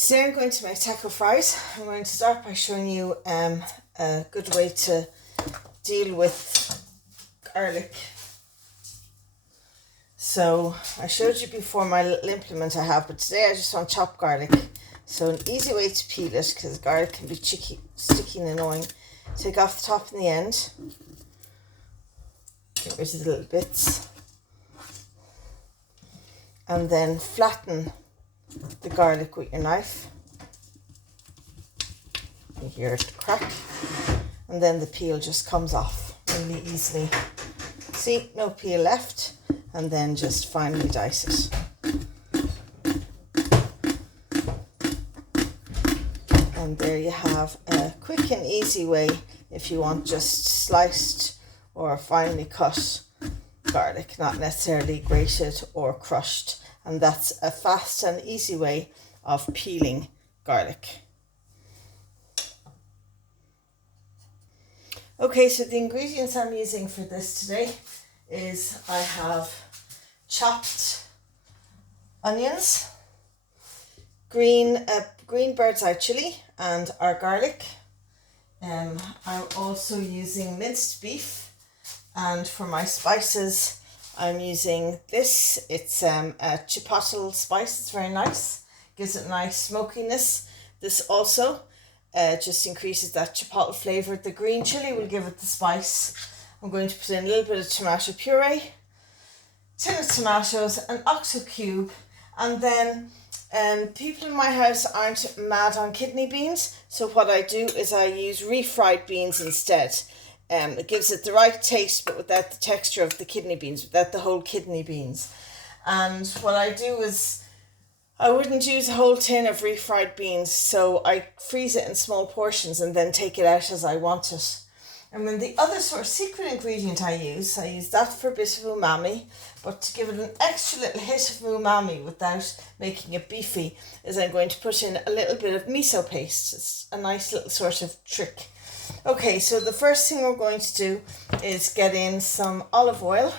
Today I'm going to make taco fries. I'm going to start by showing you a good way to deal with garlic. So I showed you before my little implement I have, but today I just want chopped garlic. So an easy way to peel it, because garlic can be sticky and annoying. Take off the top and the end. Get rid of the little bits. And then flatten the garlic with your knife. You hear it crack. And then the peel just comes off really easily. See, no peel left. And then just finely dice it. And there you have a quick and easy way if you want just sliced or finely cut garlic, not necessarily grated or crushed. And that's a fast and easy way of peeling garlic. Okay, so the ingredients I'm using for this today is I have chopped onions, green bird's eye chili, and our garlic. I'm also using minced beef, and for my spices I'm using this. It's a chipotle spice. It's very nice, gives it a nice smokiness. This also just increases that chipotle flavour. The green chili will give it the spice. I'm going to put in a little bit of tomato puree, tin of tomatoes, an OXO cube, and then people in my house aren't mad on kidney beans, so what I do is I use refried beans instead. It gives it the right taste, but without the texture of the kidney beans, without the whole kidney beans. And what I do is I wouldn't use a whole tin of refried beans, so I freeze it in small portions and then take it out as I want it. And then the other sort of secret ingredient I use that for a bit of umami, but to give it an extra little hit of umami without making it beefy, is I'm going to put in a little bit of miso paste. It's a nice little sort of trick. Okay, so the first thing we're going to do is get in some olive oil,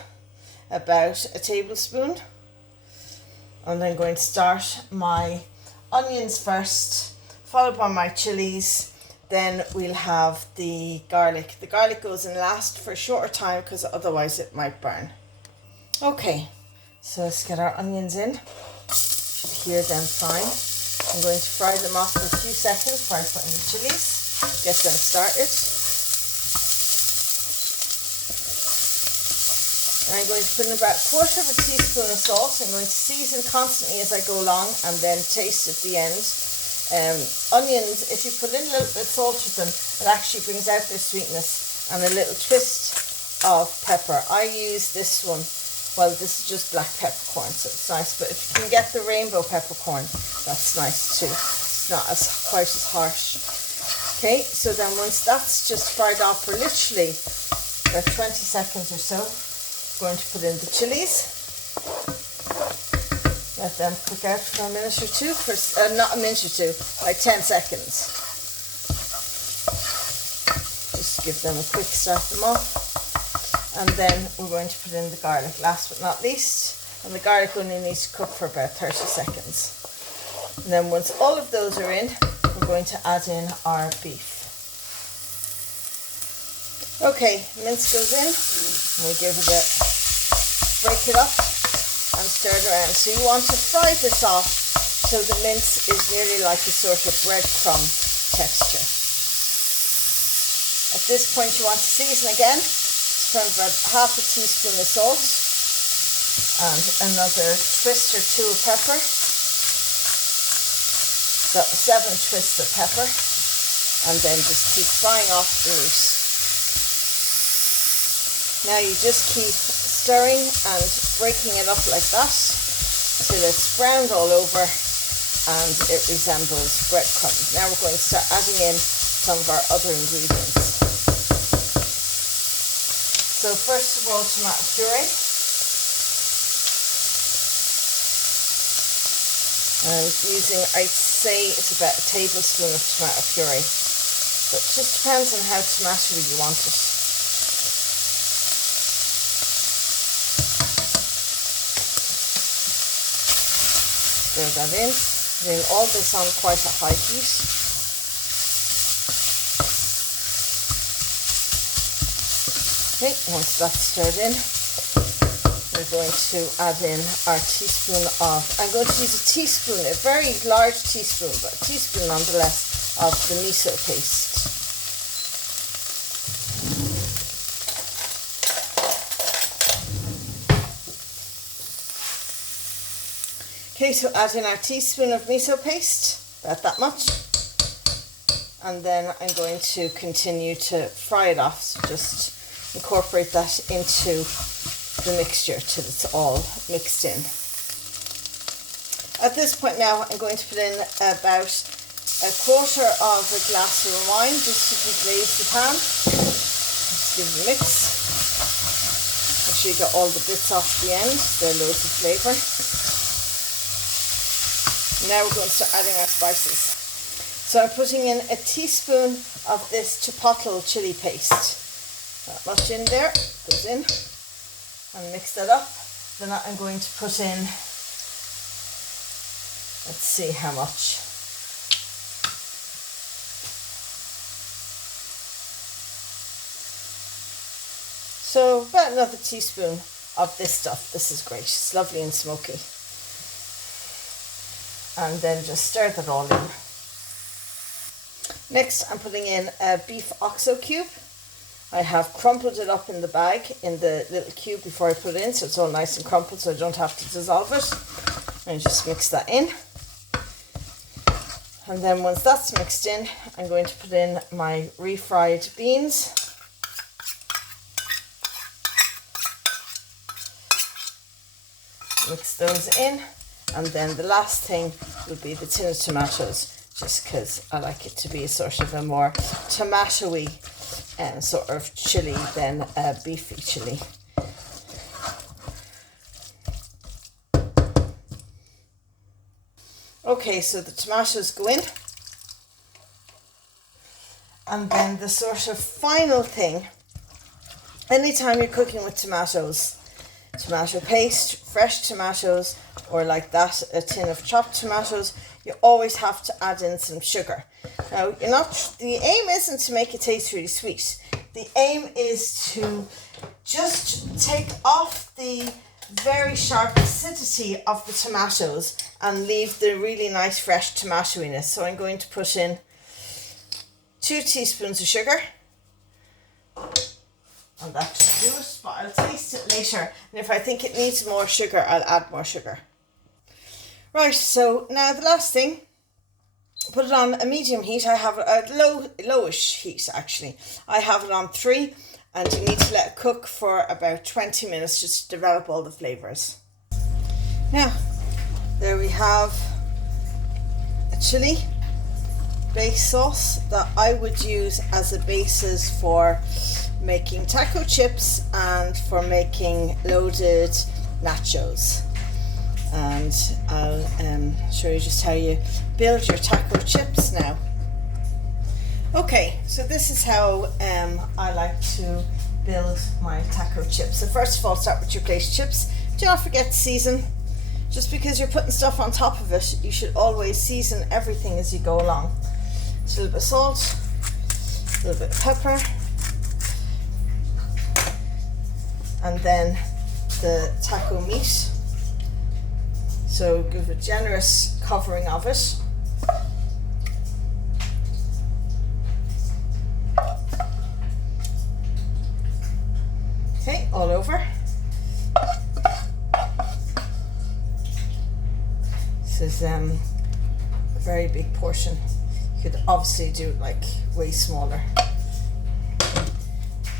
about a tablespoon. I'm then going to start my onions first, followed by my chilies. Then we'll have the garlic. The garlic goes in last for a shorter time because otherwise it might burn. Okay, so let's get our onions in. Here them fine. I'm going to fry them off for a few seconds before I put in the chilies. Get them started. I'm going to put in about 1/4 teaspoon of salt. I'm going to season constantly as I go along and then taste at the end. Onions, if you put in a little bit of salt with them, it actually brings out their sweetness, and a little twist of pepper. I use this one. Well, this is just black peppercorn, so it's nice, but if you can get the rainbow peppercorn, that's nice too. It's not quite as harsh. Okay, so then once that's just fried off for literally about 20 seconds or so, I'm going to put in the chilies. Let them cook out for a minute or two, not a minute or two, like 10 seconds. Just give them a quick start them off. And then we're going to put in the garlic, last but not least. And the garlic only needs to cook for about 30 seconds. And then once all of those are in, we're going to add in our beef. Okay, mince goes in, and we give it break it up and stir it around. So you want to fry this off so the mince is nearly like a sort of breadcrumb texture. At this point you want to season again. Put about 1/2 teaspoon of salt and another twist or two of pepper. So 7 twists of pepper, and then just keep frying off the meat. Now you just keep stirring and breaking it up like that till it's browned all over and it resembles breadcrumbs. Now we're going to start adding in some of our other ingredients. So first of all, tomato puree. I'm using, I'd say it's about a tablespoon of tomato puree, but it just depends on how tomatoey you want it. Stir that in. Putting all this on quite a high heat. Okay, once that's stirred in, we're going to add in our teaspoon of, I'm going to use a teaspoon, a very large teaspoon, but a teaspoon nonetheless, of the miso paste. Okay, so add in our teaspoon of miso paste, about that much. And then I'm going to continue to fry it off, so just incorporate that into the mixture till it's all mixed in. At this point now, I'm going to put in about a quarter of a glass of wine just to deglaze the pan. Just give it a mix. Make sure you get all the bits off the end, there are loads of flavour. Now we're going to start adding our spices. So I'm putting in a teaspoon of this chipotle chili paste. That much in there, goes in, and mix that up. Then I'm going to put in, let's see how much. So about another teaspoon of this stuff. This is great, it's lovely and smoky. And then just stir that all in. Next, I'm putting in a beef oxo cube. I have crumpled it up in the bag, in the little cube before I put it in, so it's all nice and crumpled so I don't have to dissolve it. And just mix that in. And then once that's mixed in, I'm going to put in my refried beans. Mix those in. And then the last thing will be the tin of tomatoes, just because I like it to be a sort of a more tomatoey sort of chili than a beefy chili. Okay, so the tomatoes go in. And then the sort of final thing, anytime you're cooking with tomatoes, tomato paste, fresh tomatoes, or like that, a tin of chopped tomatoes, you always have to add in some sugar. Now, the aim isn't to make it taste really sweet. The aim is to just take off the very sharp acidity of the tomatoes and leave the really nice fresh tomatoiness. So I'm going to put in 2 teaspoons of sugar. And that should do it, but I'll taste it later. And if I think it needs more sugar, I'll add more sugar. Right, so now the last thing, put it on a medium heat. I have a lowish heat actually. I have it on 3, and you need to let it cook for about 20 minutes just to develop all the flavours. Now, there we have a chili base sauce that I would use as a basis for making taco chips and for making loaded nachos. And I'll show you just how you build your taco chips now. Okay, so this is how I like to build my taco chips. So first of all, start with your glazed chips. Do not forget to season. Just because you're putting stuff on top of it, you should always season everything as you go along. Just a little bit of salt, a little bit of pepper, and then the taco meat. So give a generous covering of it. Okay, all over. This is a very big portion. You could obviously do it like way smaller.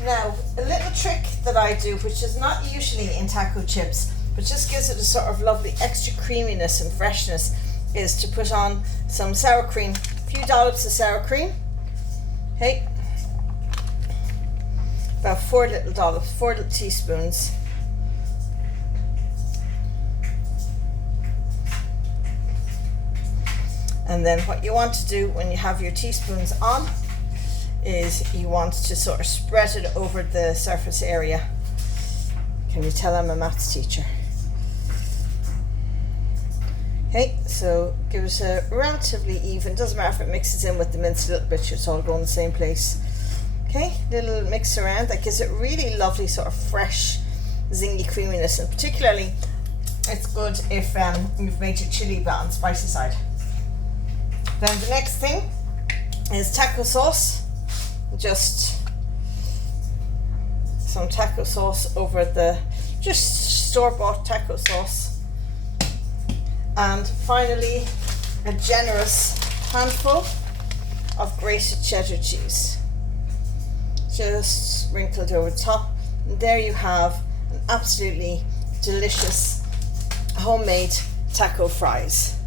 Now, a little trick that I do, which is not usually in taco chips, but just gives it a sort of lovely extra creaminess and freshness, is to put on some sour cream, a few dollops of sour cream. Okay, about 4 little dollops, 4 little teaspoons. And then what you want to do when you have your teaspoons on is you want to sort of spread it over the surface area. Can you tell I'm a maths teacher? Okay, so give it a relatively even, doesn't matter if it mixes in with the mince a little bit, it's all going in the same place. Okay, little mix around, that gives it really lovely sort of fresh, zingy creaminess, and particularly it's good if you've made your chili but on the spicy side. Then the next thing is taco sauce. Just some taco sauce over the, just store-bought taco sauce. And finally, a generous handful of grated cheddar cheese. Just sprinkled over the top. And there you have an absolutely delicious homemade taco fries.